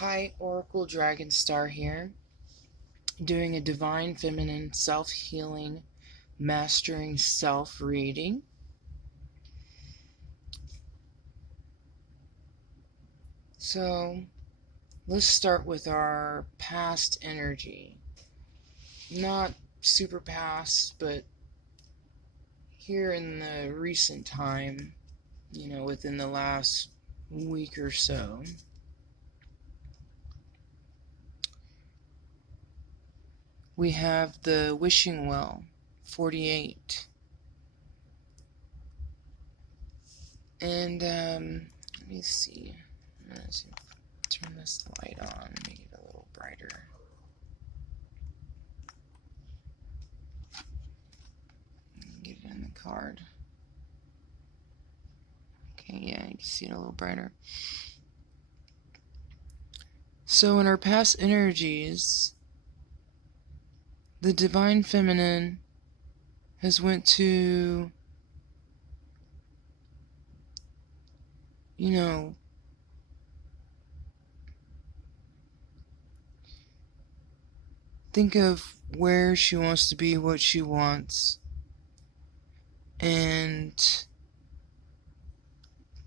Hi, Oracle DragonStar here, doing a Divine Feminine Self-Healing Mastering Self reading. So, let's start with our past energy. Not super past, but here in the recent time, within the last week or so. We have the Wishing Well, 48. And, let me see. Let's turn this light on, make it a little brighter. Get it in the card. Okay, yeah, you can see it a little brighter. So in our past energies, the Divine Feminine has went to, think of where she wants to be, what she wants, and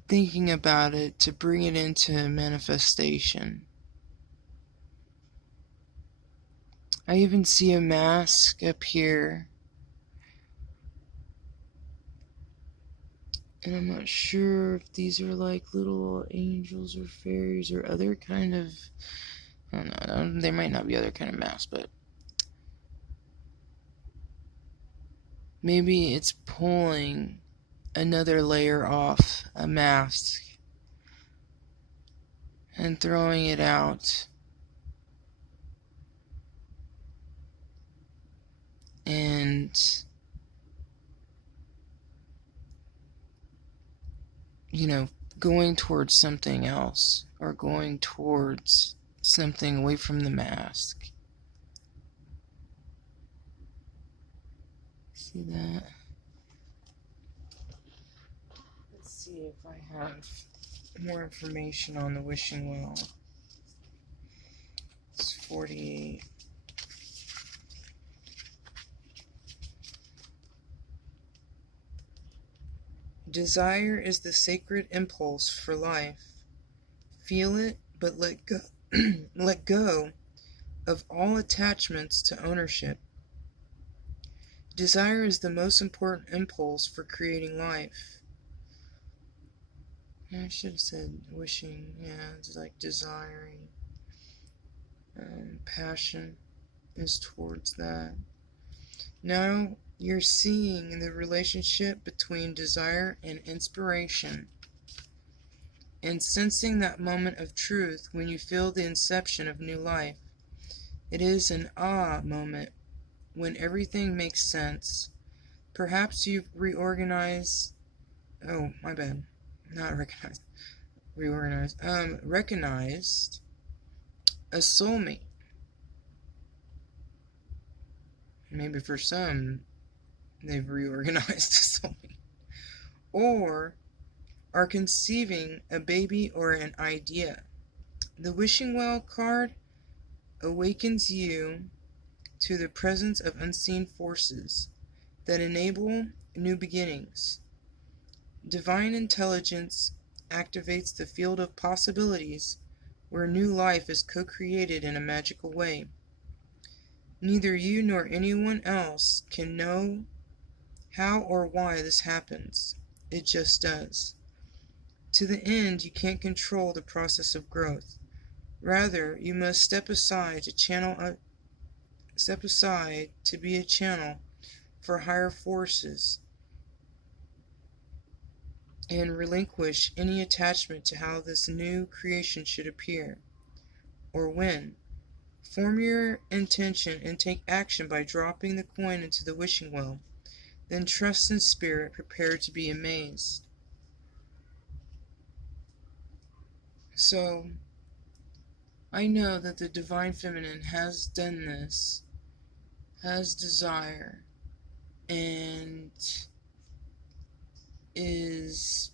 thinking about it to bring it into manifestation. I even see a mask up here, and I'm not sure if these are like little angels or fairies or other kind of, I don't know, they might not be other kind of masks, but maybe it's pulling another layer off a mask and throwing it out, and going towards something else, or going towards something away from the mask. See that? Let's see if I have more information on the Wishing Well. It's 48. Desire is the sacred impulse for life. Feel it, but let go. Let go of all attachments to ownership. Desire is the most important impulse for creating life. I should have said wishing. Yeah, it's like desiring. Passion is towards that. Now you're seeing the relationship between desire and inspiration, and sensing that moment of truth when you feel the inception of new life. It is an ah moment when everything makes sense. Perhaps you've recognized a soulmate. Maybe for some, they've reorganized a soulmate. Or are conceiving a baby or an idea. The Wishing Well card awakens you to the presence of unseen forces that enable new beginnings. Divine intelligence activates the field of possibilities where new life is co-created in a magical way. Neither you nor anyone else can know how or why this happens. It just does. To the end, you can't control the process of growth. Rather, you must step aside to be a channel for higher forces, and relinquish any attachment to how this new creation should appear, or when. Form your intention and take action by dropping the coin into the Wishing Well. Then trust in spirit, prepared to be amazed. So, I know that the Divine Feminine has done this, has desire, and is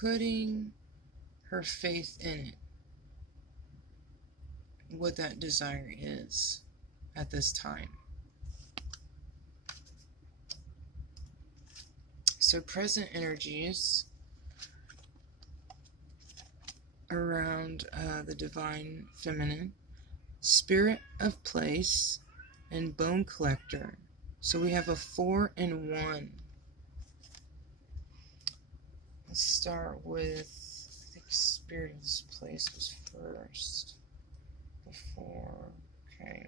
putting her faith in it. what that desire is at this time. So present energies around the divine feminine, spirit of place, and bone collector. So we have a 4 and 1. Let's start with, I think spirit of this place was first. The 4, okay.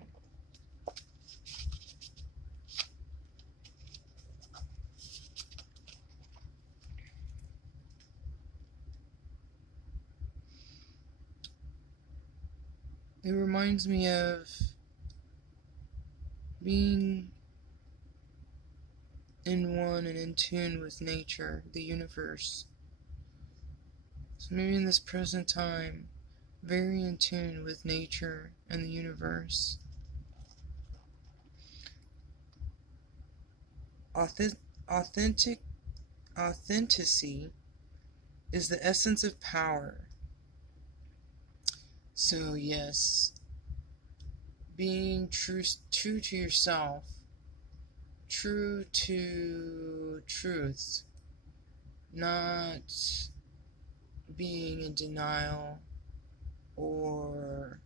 It reminds me of being in one and in tune with nature, the universe. So maybe in this present time, very in tune with nature and the universe. Authenticity is the essence of power. So yes, being true to yourself, true to truth, not being in denial or,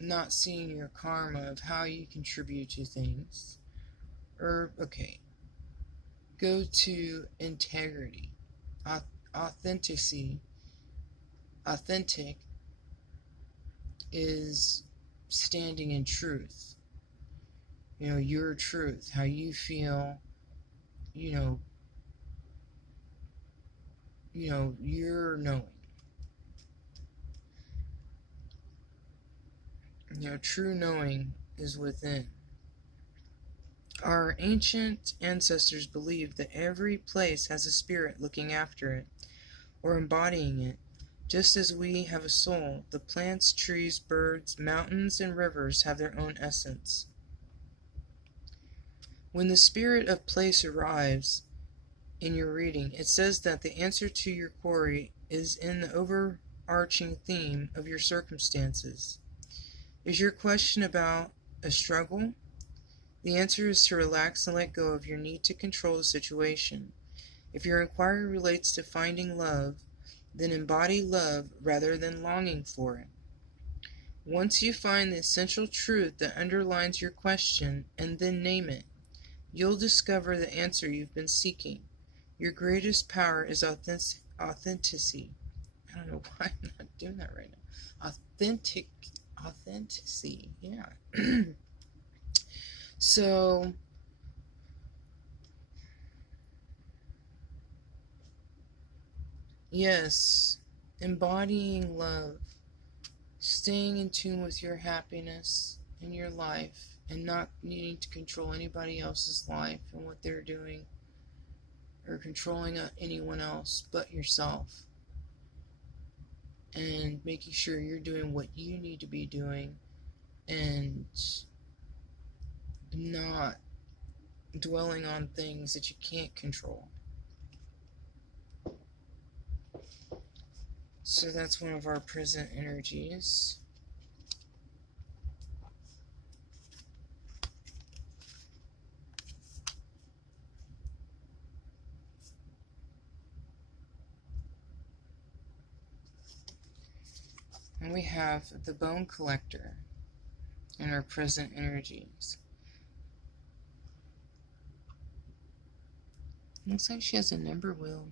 not seeing your karma of how you contribute to things. Okay, go to integrity, authenticity. Authentic is standing in truth. Your truth, how you feel, your knowing. True knowing is within. Our ancient ancestors believed that every place has a spirit looking after it, or embodying it. Just as we have a soul, the plants, trees, birds, mountains, and rivers have their own essence. When the spirit of place arrives in your reading, it says that the answer to your query is in the overarching theme of your circumstances. Is your question about a struggle? The answer is to relax and let go of your need to control the situation. If your inquiry relates to finding love, then embody love rather than longing for it. Once you find the essential truth that underlines your question and then name it, you'll discover the answer you've been seeking. Your greatest power is authenticity. I don't know why I'm not doing that right now. Authenticity, yeah. So, yes, embodying love, staying in tune with your happiness in your life, and not needing to control anybody else's life and what they're doing, or controlling anyone else but yourself, and making sure you're doing what you need to be doing, and not dwelling on things that you can't control. So that's one of our present energies. And we have the bone collector in our present energies. Looks like she has a number wheel.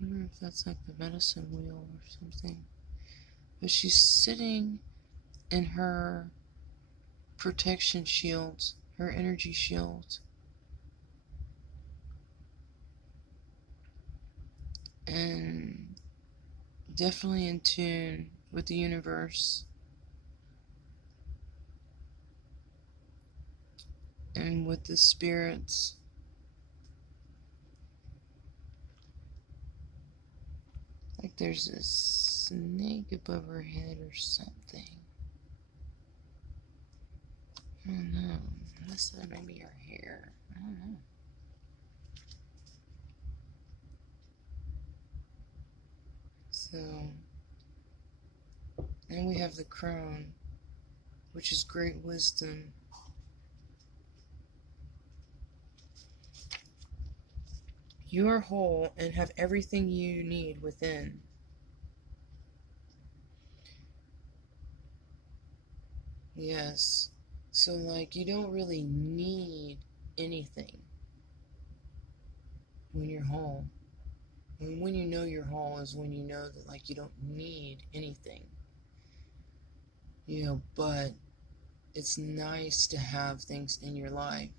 I wonder if that's like the medicine wheel or something. But she's sitting in her protection shield, her energy shield. And definitely in tune with the universe. And with the spirits. Like there's a snake above her head or something. I don't know. Unless that might be her hair. I don't know. So, and we have the crown, which is great wisdom. You are whole and have everything you need within. Yes. So, like, you don't really need anything when you're whole. And when you know you're whole is when you know that, like, you don't need anything. You know, but it's nice to have things in your life.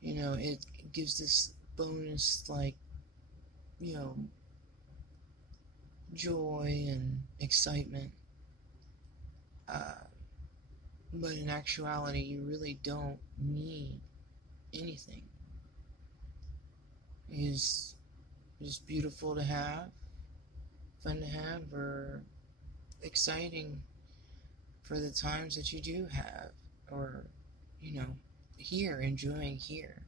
You know, it gives this bonus, like, you know, joy and excitement. But in actuality, you really don't need anything. It's just beautiful to have, fun to have, or exciting for the times that you do have, or, you know, here, enjoying here.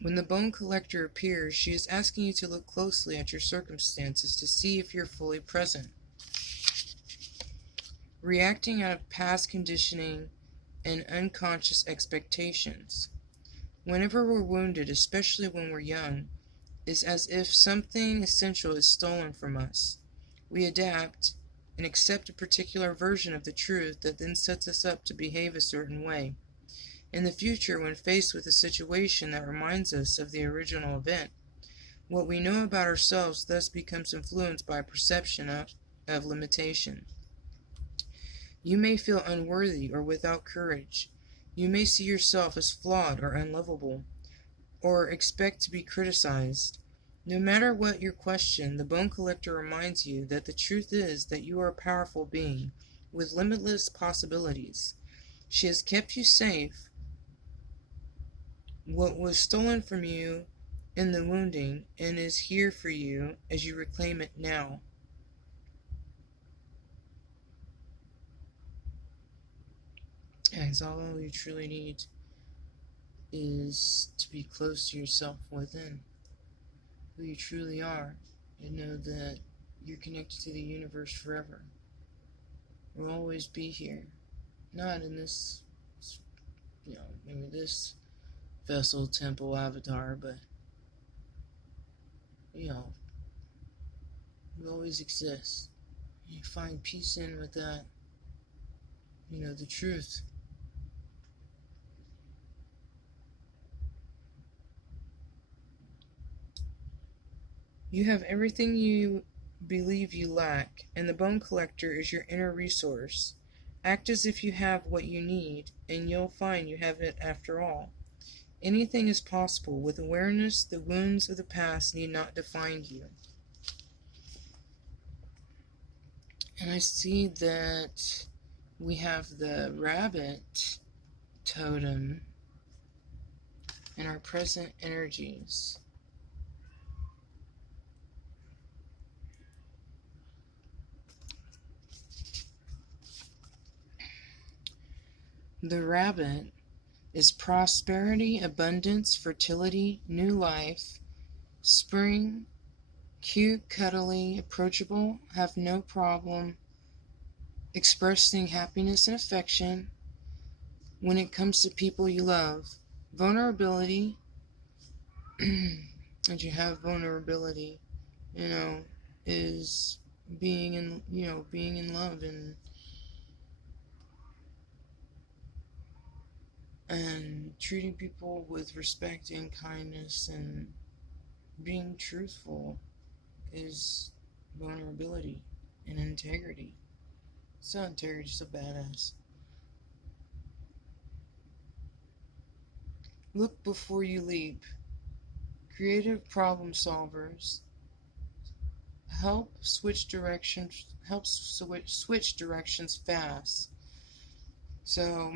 When the bone collector appears, she is asking you to look closely at your circumstances to see if you're fully present. Reacting out of past conditioning and unconscious expectations. Whenever we're wounded, especially when we're young, is as if something essential is stolen from us. We adapt and accept a particular version of the truth that then sets us up to behave a certain way. In the future, when faced with a situation that reminds us of the original event, what we know about ourselves thus becomes influenced by a perception of limitation. You may feel unworthy or without courage. You may see yourself as flawed or unlovable, or expect to be criticized. No matter what your question, the bone collector reminds you that the truth is that you are a powerful being with limitless possibilities. She has kept you safe. What was stolen from you in the wounding and is here for you as you reclaim it now. As all you truly need is to be close to yourself within, who you truly are, and know that you're connected to the universe forever. We'll always be here. Not in this, you know, maybe this vessel, temple, avatar, but, you know, we always exist. You find peace in with that, you know, the truth. You have everything you believe you lack, and the bone collector is your inner resource. Act as if you have what you need, and you'll find you have it after all. Anything is possible. With awareness, the wounds of the past need not define you. And I see that we have the rabbit totem in our present energies. The rabbit is prosperity, abundance, fertility, new life, spring, cute, cuddly, approachable, have no problem expressing happiness and affection when it comes to people you love. Vulnerability, and you have vulnerability, you know, is being in love and treating people with respect and kindness and being truthful is vulnerability and integrity. It's not integrity, it's a badass. Look before you leap. Creative problem solvers helps switch directions fast. So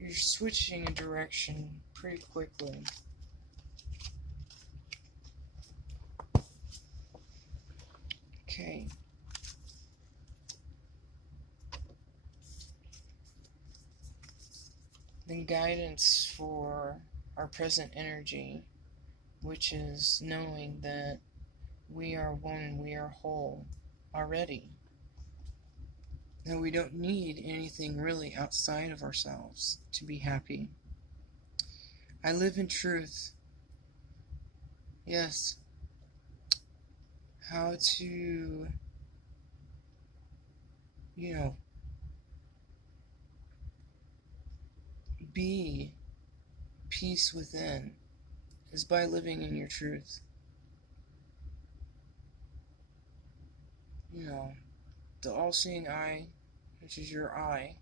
you're switching a direction pretty quickly. Okay. Then guidance for our present energy which is knowing that we are one, we are whole already. That we don't need anything really outside of ourselves to be happy. I live in truth. Yes. How to, be peace within is by living in your truth. The all-seeing eye, which is your eye,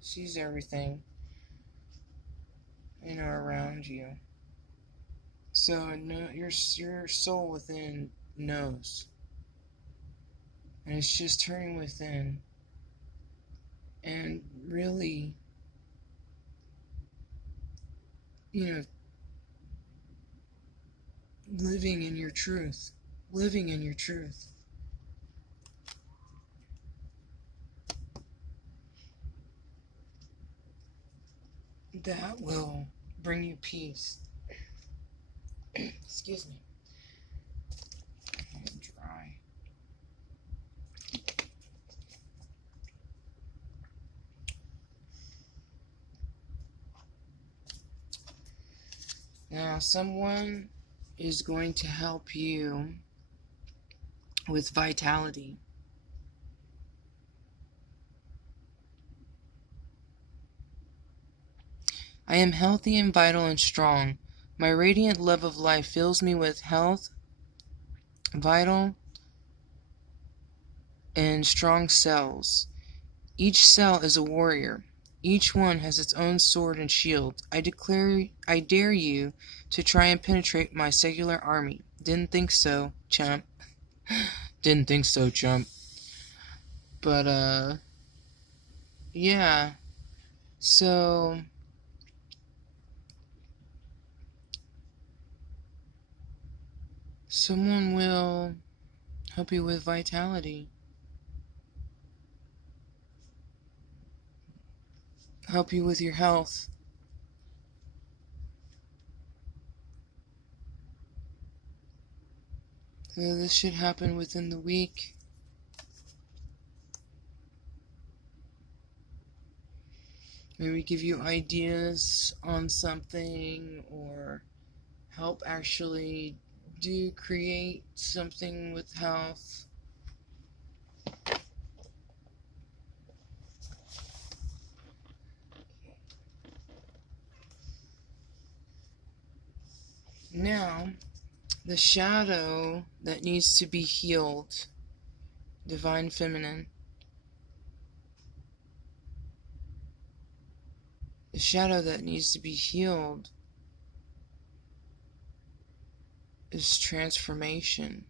sees everything, around you. So your soul within knows. And it's just turning within and really, living in your truth. Living in your truth. That will bring you peace. Excuse me. I'm dry. Now, someone is going to help you with vitality. I am healthy and vital and strong. My radiant love of life fills me with health, vital, and strong cells. Each cell is a warrior. Each one has its own sword and shield. I dare you to try and penetrate my cellular army. Didn't think so, chump. Didn't think so, chump. But, yeah. So, someone will help you with vitality. Help you with your health. So this should happen within the week. Maybe give you ideas on something, or help actually create something with health. Now, the shadow that needs to be healed, Divine Feminine. The shadow that needs to be healed is transformation.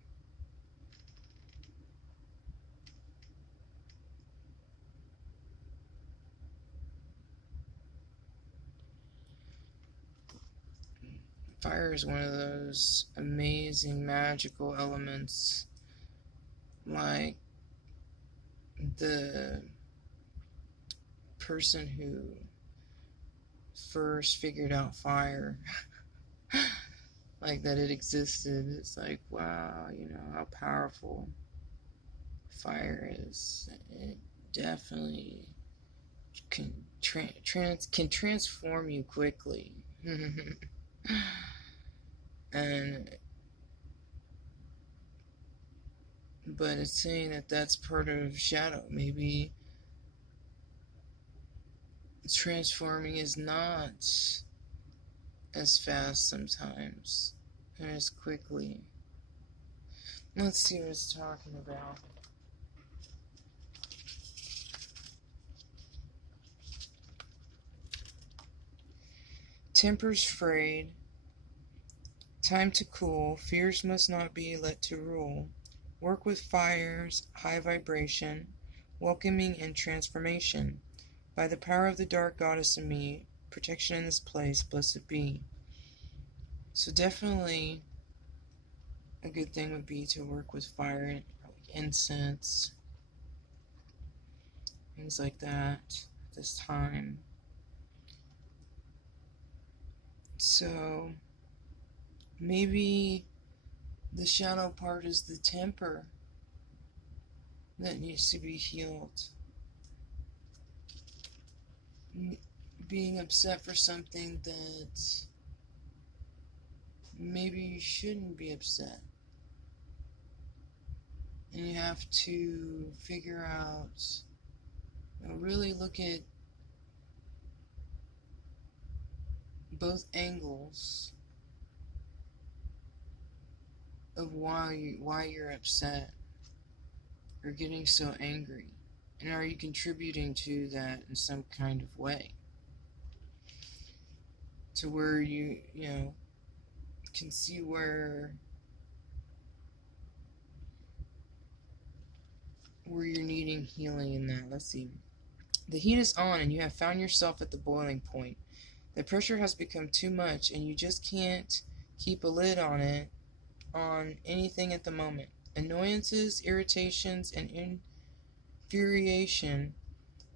Fire is one of those amazing magical elements, like the person who first figured out fire, like that it existed. It's like, wow, how powerful fire is. It definitely can transform you quickly. But it's saying that that's part of shadow. Maybe transforming is not as fast sometimes, and as quickly. Let's see what it's talking about. Tempers frayed. Time to cool. Fears must not be let to rule. Work with fires, high vibration, welcoming and transformation. By the power of the dark goddess in me, protection in this place, blessed be. So definitely a good thing would be to work with fire, like incense, things like that at this time. So Maybe the shadow part is the temper that needs to be healed. Being upset for something that maybe you shouldn't be upset. And you have to figure out, really look at both angles of why you're upset or getting so angry. And are you contributing to that in some kind of way? To where you can see where you're needing healing in that. Let's see. The heat is on and you have found yourself at the boiling point. The pressure has become too much and you just can't keep a lid on anything at the moment. Annoyances, irritations, and infuriation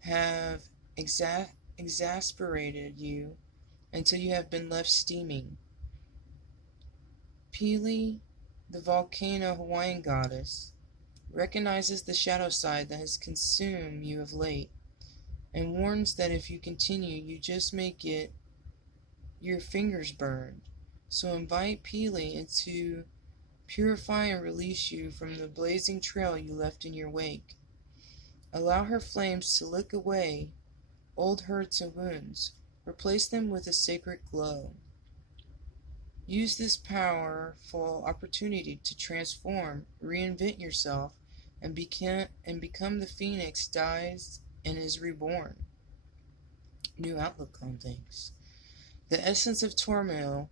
have exasperated you until you have been left steaming. Pele, the volcano Hawaiian goddess, recognizes the shadow side that has consumed you of late, and warns that if you continue, you just may get your fingers burned. So invite Pele to purify and release you from the blazing trail you left in your wake. Allow her flames to lick away old hurts and wounds. Replace them with a sacred glow. Use this powerful opportunity to transform, reinvent yourself, and become the phoenix dies and is reborn. New outlook on things. The essence of turmoil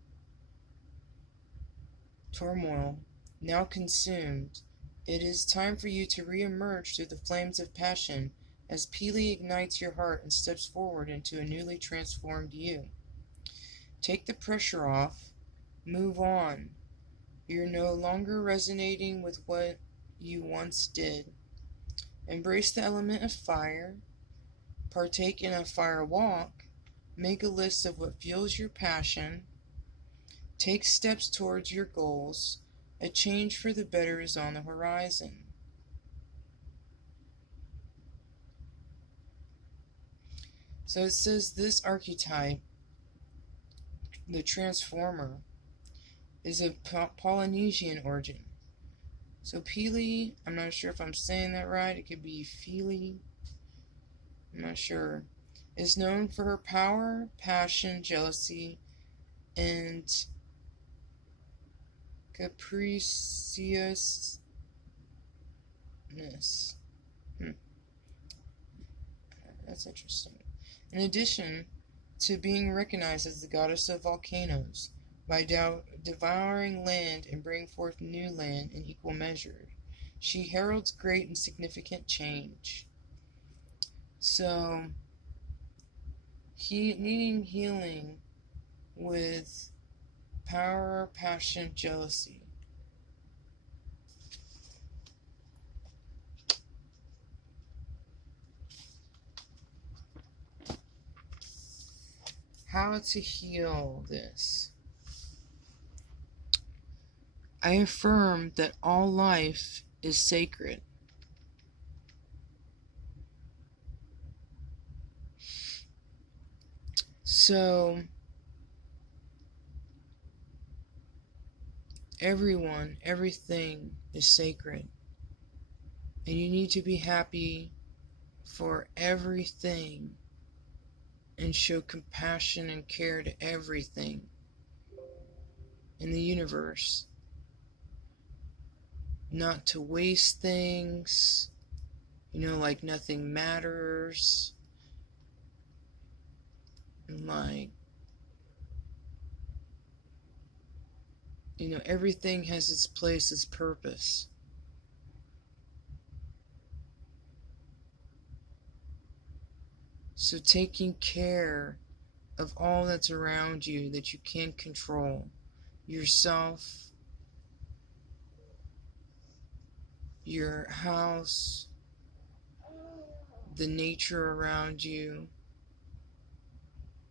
now consumed, it is time for you to re-emerge through the flames of passion as Pele ignites your heart and steps forward into a newly transformed you. Take the pressure off. Move on. You're no longer resonating with what you once did. Embrace the element of fire. Partake in a fire walk. Make a list of what fuels your passion. Take steps towards your goals. A change for the better is on the horizon. So it says this archetype, the transformer, is of Polynesian origin. So Pele, I'm not sure if I'm saying that right, it could be Fili, I'm not sure, is known for her power, passion, jealousy, and capriciousness. That's interesting. In addition to being recognized as the goddess of volcanoes, by devouring land and bringing forth new land in equal measure, she heralds great and significant change. So, needing healing with power, passion, jealousy. How to heal this? I affirm that all life is sacred. So, everyone, everything is sacred. And you need to be happy for everything and show compassion and care to everything in the universe. Not to waste things, like nothing matters. And everything has its place, its purpose. So taking care of all that's around you that you can't control, yourself, your house, the nature around you,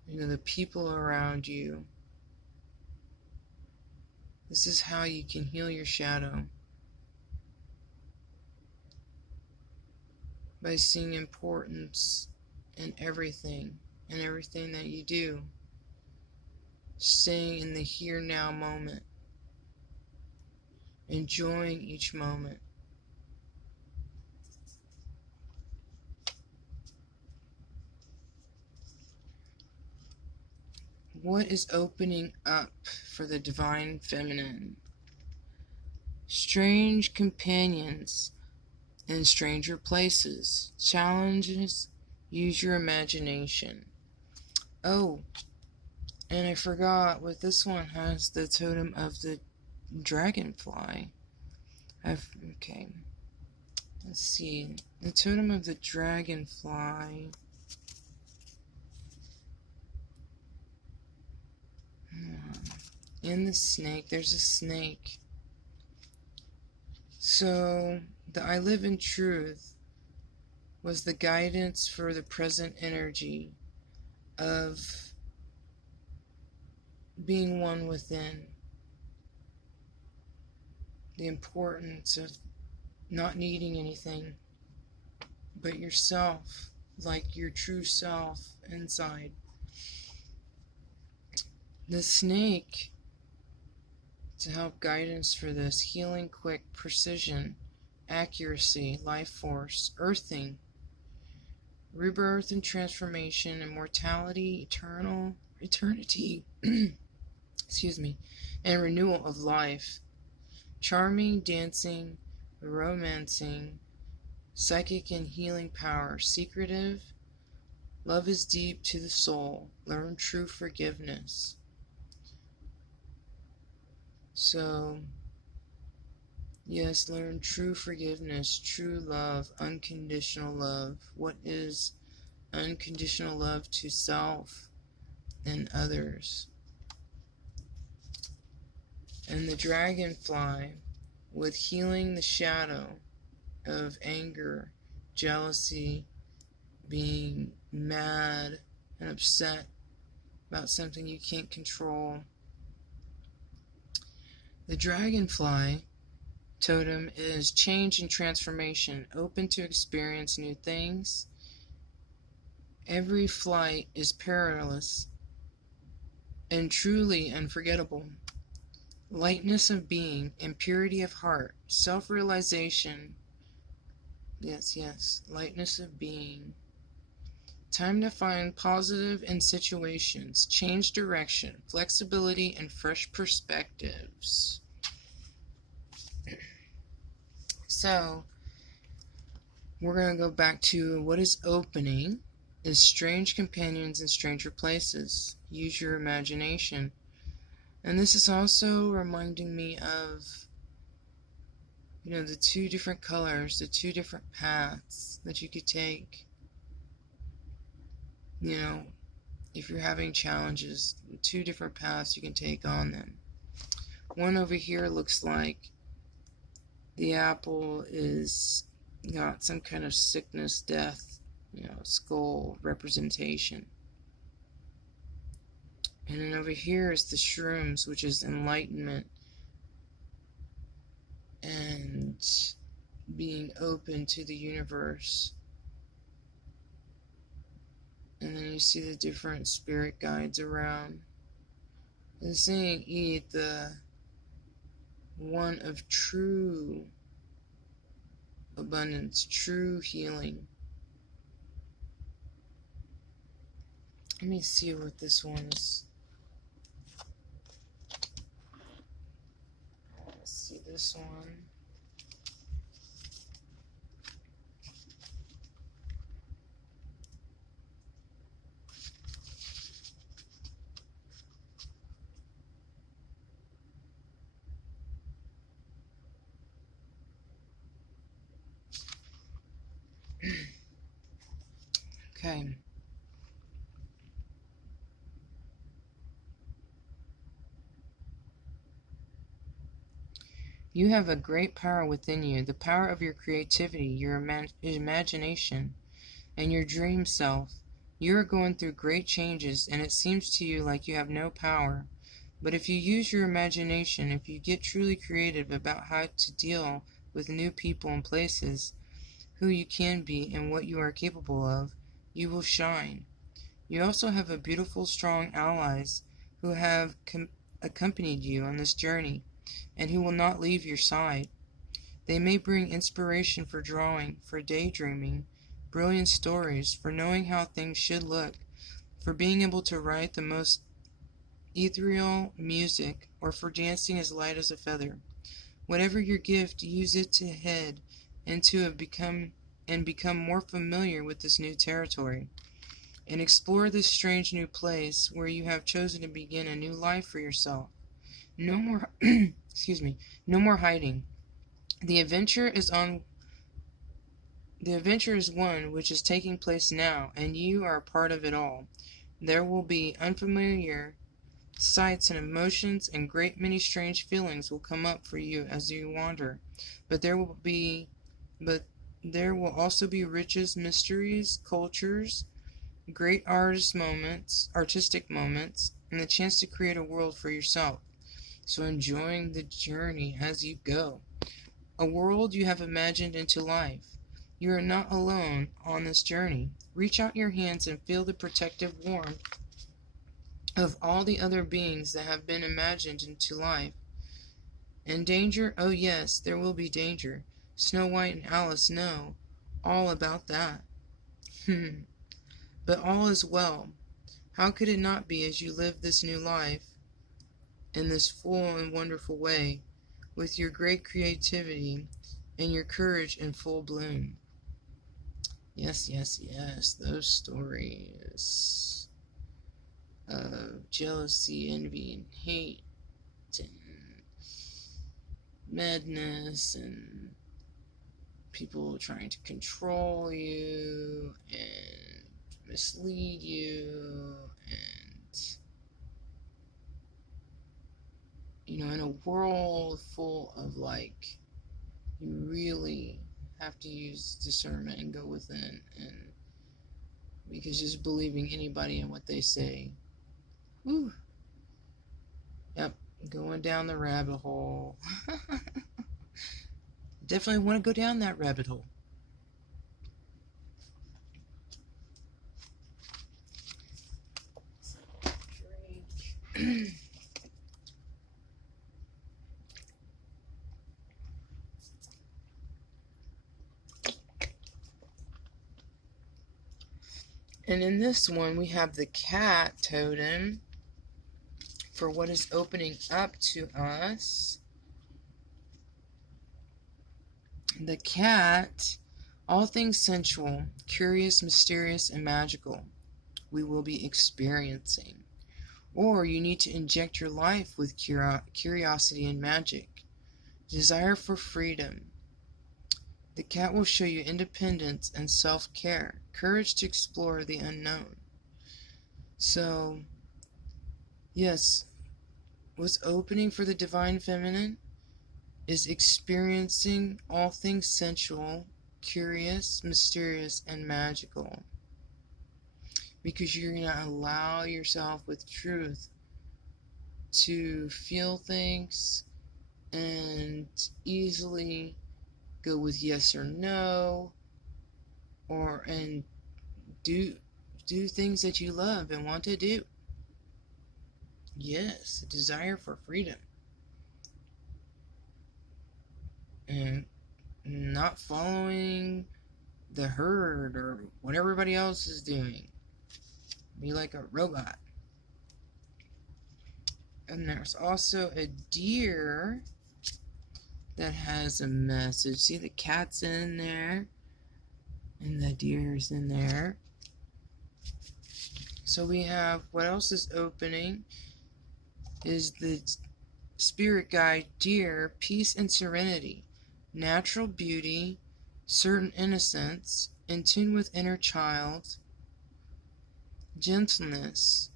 the people around you. This is how you can heal your shadow. By seeing importance in everything that you do. Staying in the here now moment. Enjoying each moment. What is opening up for the divine feminine? Strange companions in stranger places. Challenges, use your imagination. Oh, and I forgot what this one has, the totem of the dragonfly. Okay. Let's see. The totem of the dragonfly. In the snake, there's a snake. So, the I live in truth was the guidance for the present energy of being one within. The importance of not needing anything but yourself, like your true self inside. The snake, to help guidance for this, healing, quick, precision, accuracy, life force, earthing, rebirth and transformation, immortality, eternity, excuse me, and renewal of life. Charming, dancing, romancing, psychic and healing power, secretive, love is deep to the soul, learn true forgiveness. So, yes, learn true forgiveness, true love, unconditional love. What is unconditional love to self and others? And the dragonfly, with healing the shadow of anger, jealousy, being mad and upset about something you can't control. The dragonfly totem is change and transformation, open to experience new things. Every flight is perilous and truly unforgettable. Lightness of being and purity of heart, self-realization. Yes, lightness of being. Time to find positive in situations, change direction, flexibility, and fresh perspectives. So, we're going to go back to what is opening is strange companions in stranger places. Use your imagination. And this is also reminding me of, the two different colors, the two different paths that you could take. If you're having challenges, two different paths you can take on them. One over here looks like the apple is got some kind of sickness, death, skull representation. And then over here is the shrooms, which is enlightenment and being open to the universe. And then you see the different spirit guides around. And saying, eat the one of true abundance, true healing. Let me see what this one's. Let's see this one. Okay. You have a great power within you, the power of your creativity, your imagination, and your dream self. You are going through great changes, and it seems to you like you have no power. But if you use your imagination, if you get truly creative about how to deal with new people and places, who you can be and what you are capable of, you will shine. You also have a beautiful, strong allies who have accompanied you on this journey and who will not leave your side. They may bring inspiration for drawing, for daydreaming, brilliant stories, for knowing how things should look, for being able to write the most ethereal music, or for dancing as light as a feather. Whatever your gift, use it to head into become more familiar with this new territory, and explore this strange new place where you have chosen to begin a new life for yourself. No more no more hiding. The adventure is one which is taking place now, and you are a part of it all. There will be unfamiliar sights and emotions, and great many strange feelings will come up for you as you wander. But there will also be riches, mysteries, cultures, great artistic moments, and the chance to create a world for yourself. So enjoying the journey as you go. A world you have imagined into life. You are not alone on this journey. Reach out your hands and feel the protective warmth of all the other beings that have been imagined into life. And danger? Oh yes, there will be danger. Snow White and Alice know all about that. But all is well. How could it not be as you live this new life in this full and wonderful way, with your great creativity and your courage in full bloom? Yes, yes, yes, those stories of jealousy, envy, and hate, and madness, and people trying to control you and mislead you, and in a world full of you really have to use discernment and go within, and because just believing anybody and what they say, whew, yep, going down the rabbit hole. Definitely want to go down that rabbit hole. Drink. And in this one, we have the cat totem for what is opening up to us. The cat, all things sensual, curious, mysterious, and magical, we will be experiencing. Or you need to inject your life with curiosity and magic. Desire for freedom. The cat will show you independence and self-care, courage to explore the unknown. So, yes, what's opening for the Divine Feminine is experiencing all things sensual, curious, mysterious, and magical. Because you're going to allow yourself with truth to feel things and easily go with yes or no, and do things that you love and want to do. Yes, a desire for freedom. And not following the herd or what everybody else is doing. Be like a robot. And there's also a deer that has a message. See, the cat's in there, and the deer's in there. So we have, what else is opening is the spirit guide deer, peace and serenity, natural beauty, certain innocence, in tune with inner child, gentleness.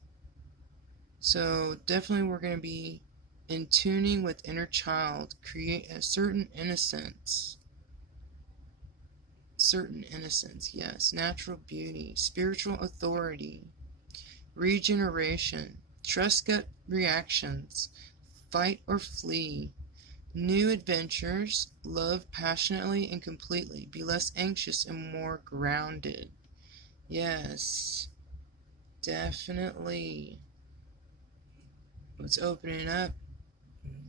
So definitely we're going to be in tuning with inner child, create a certain innocence, yes, natural beauty, spiritual authority, regeneration, Trust gut reactions. Fight or flee. New adventures. Love passionately and completely. Be less anxious and more grounded. Yes, definitely. What's opening up?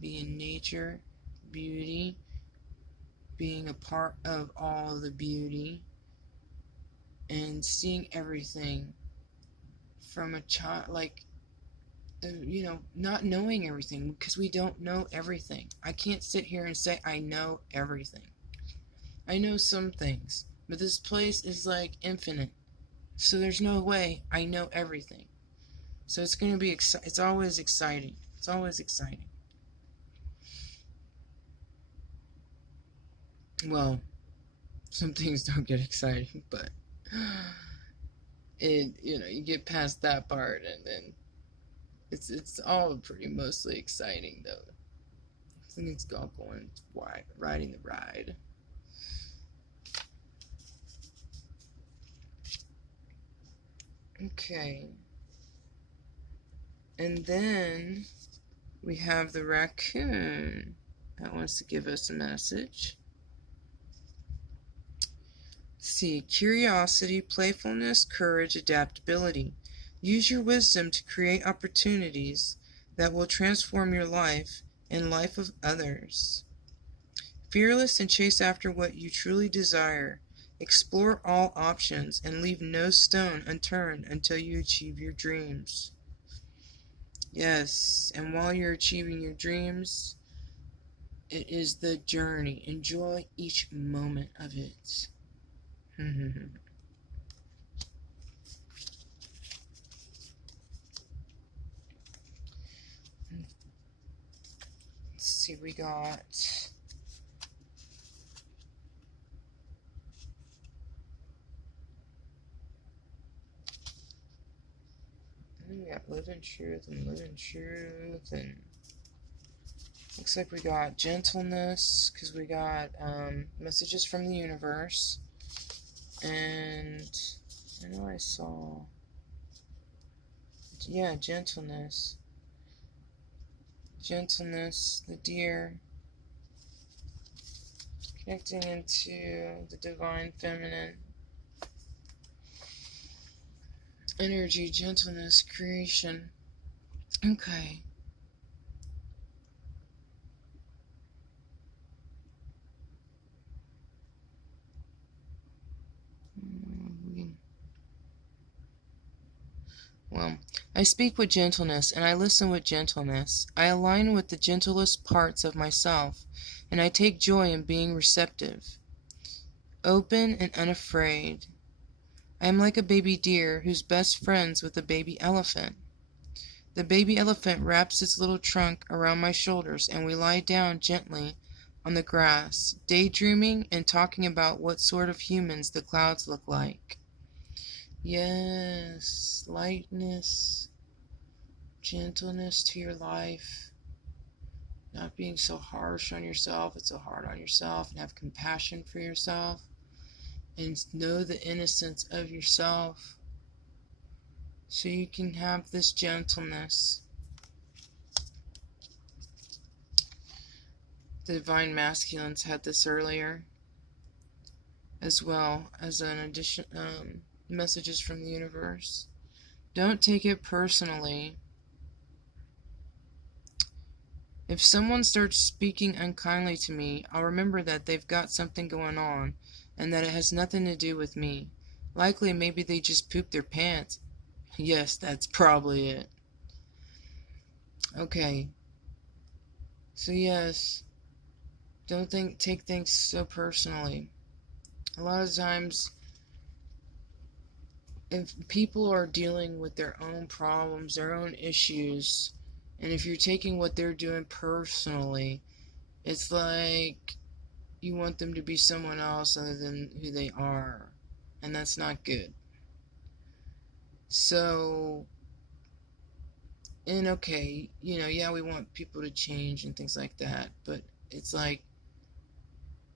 Being nature, beauty, being a part of all the beauty, and seeing everything from a child, like, not knowing everything, because we don't know everything. I can't sit here and say I know everything. I know some things, but this place is like infinite, so there's no way I know everything. So it's going to be it's always exciting. It's always exciting. Well, some things don't get exciting, but you get past that part, and then it's all pretty mostly exciting though. I think it's all going riding the ride. Okay. And then we have the raccoon that wants to give us a message. Let's see, curiosity, playfulness, courage, adaptability. Use your wisdom to create opportunities that will transform your life and life of others. Fearless and chase after what you truly desire. Explore all options and leave no stone unturned until you achieve your dreams. Yes, and while you're achieving your dreams, it is the journey. Enjoy each moment of it. Let's see, we got living truth, and looks like we got gentleness, because we got messages from the universe, and I know I saw, yeah, gentleness, the deer, connecting into the divine feminine energy, gentleness, creation. Okay. Well, I speak with gentleness, and I listen with gentleness. I align with the gentlest parts of myself, and I take joy in being receptive, open, and unafraid. I am like a baby deer who's best friends with a baby elephant. The baby elephant wraps its little trunk around my shoulders, and we lie down gently on the grass, daydreaming and talking about what sort of humans the clouds look like. Yes, lightness, gentleness to your life, not being so harsh on yourself and so hard on yourself, and have compassion for yourself, and know the innocence of yourself, so you can have this gentleness. The Divine Masculines had this earlier, as well as an addition, messages from the universe. Don't take it personally. If someone starts speaking unkindly to me, I'll remember that they've got something going on, and that it has nothing to do with me. Likely, maybe they just pooped their pants. Yes, that's probably it. Okay. So yes, don't take things so personally. A lot of times, if people are dealing with their own problems, their own issues, and if you're taking what they're doing personally, it's like you want them to be someone else other than who they are, and that's not good. So, and okay, yeah, we want people to change and things like that, but it's like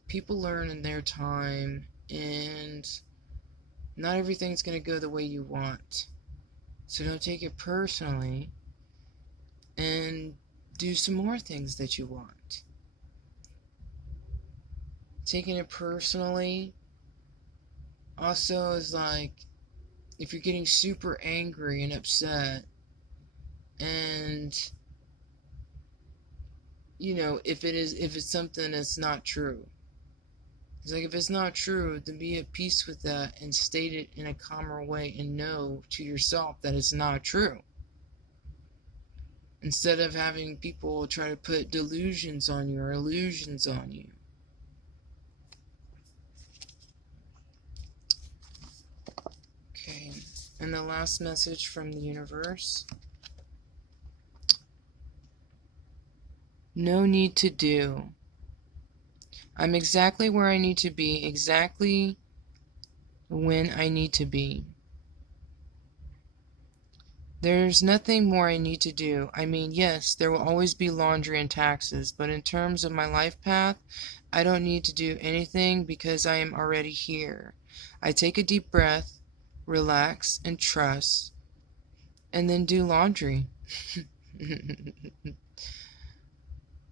people learn in their time, and not everything's going to go the way you want. So don't take it personally. and do some more things that you want. Taking it personally also is like, if you're getting super angry and upset, and if it's something that's not true, it's like, if it's not true, then be at peace with that and state it in a calmer way and know to yourself that it's not true, instead of having people try to put delusions on you or illusions on you. Okay, and the last message from the universe. No need to do. I'm exactly where I need to be, exactly when I need to be. There's nothing more I need to do. I mean, yes, there will always be laundry and taxes, but in terms of my life path, I don't need to do anything because I am already here. I take a deep breath, relax, and trust, and then do laundry.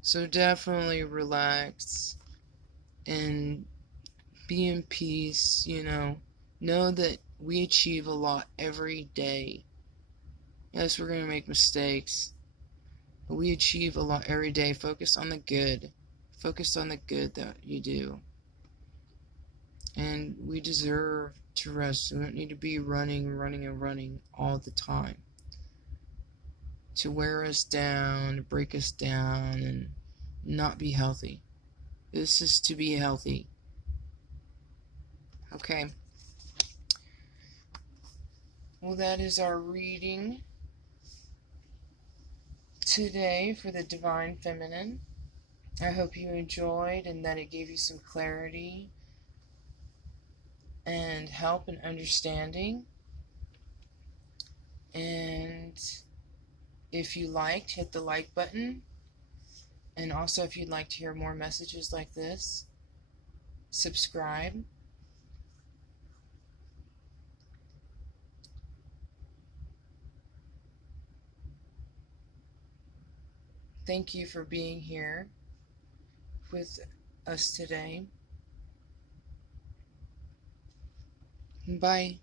So definitely relax and be in peace, Know that we achieve a lot every day. Yes, we're going to make mistakes, but we achieve a lot every day. Focus on the good. Focus on the good that you do. And we deserve to rest. We don't need to be running all the time to wear us down, to break us down, and not be healthy. This is to be healthy. Okay. Well, that is our reading today for the Divine Feminine. I hope you enjoyed and that it gave you some clarity and help and understanding. And if you liked, hit the like button. And also, if you'd like to hear more messages like this, subscribe. Thank you for being here with us today. Bye.